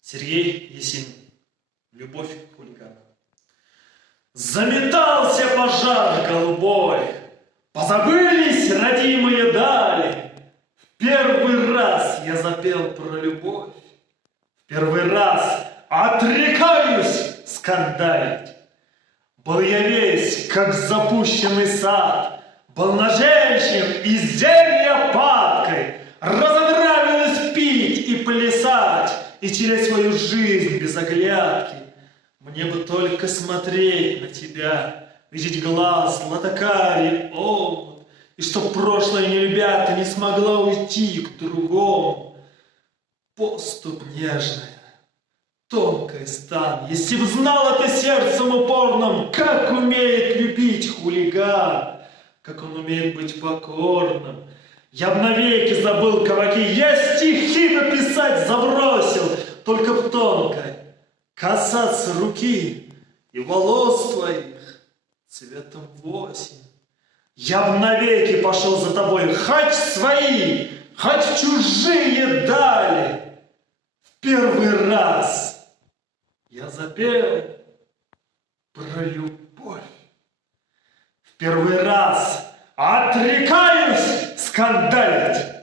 Сергей Есенин. Любовь хулигана. Заметался пожар голубой, позабылись родимые дали. В первый раз я запел про любовь, в первый раз отрекаюсь скандалить. Был я весь, как запущенный сад, был на женщин и зелья падкой, разонравилось пить и плясать, и терять свою жизнь без оглядки. Мне бы только смотреть на тебя, видеть глаз, златокарий омут, и чтоб прошлое не любя, ты не смогла уйти к другому. Поступь нежная, тонкая стан, если б знала ты сердцем упорным, как умеет любить хулиган, как он умеет быть покорным. Я б навеки забыл кабаки, я стихи написать забросил, только б тонкой касаться руки и волос твоих цветом в осень. Я б навеки пошел за тобой, хоть свои, хоть чужие дали. В первый раз я запел про любовь. В первый раз отрекаюсь скандалить.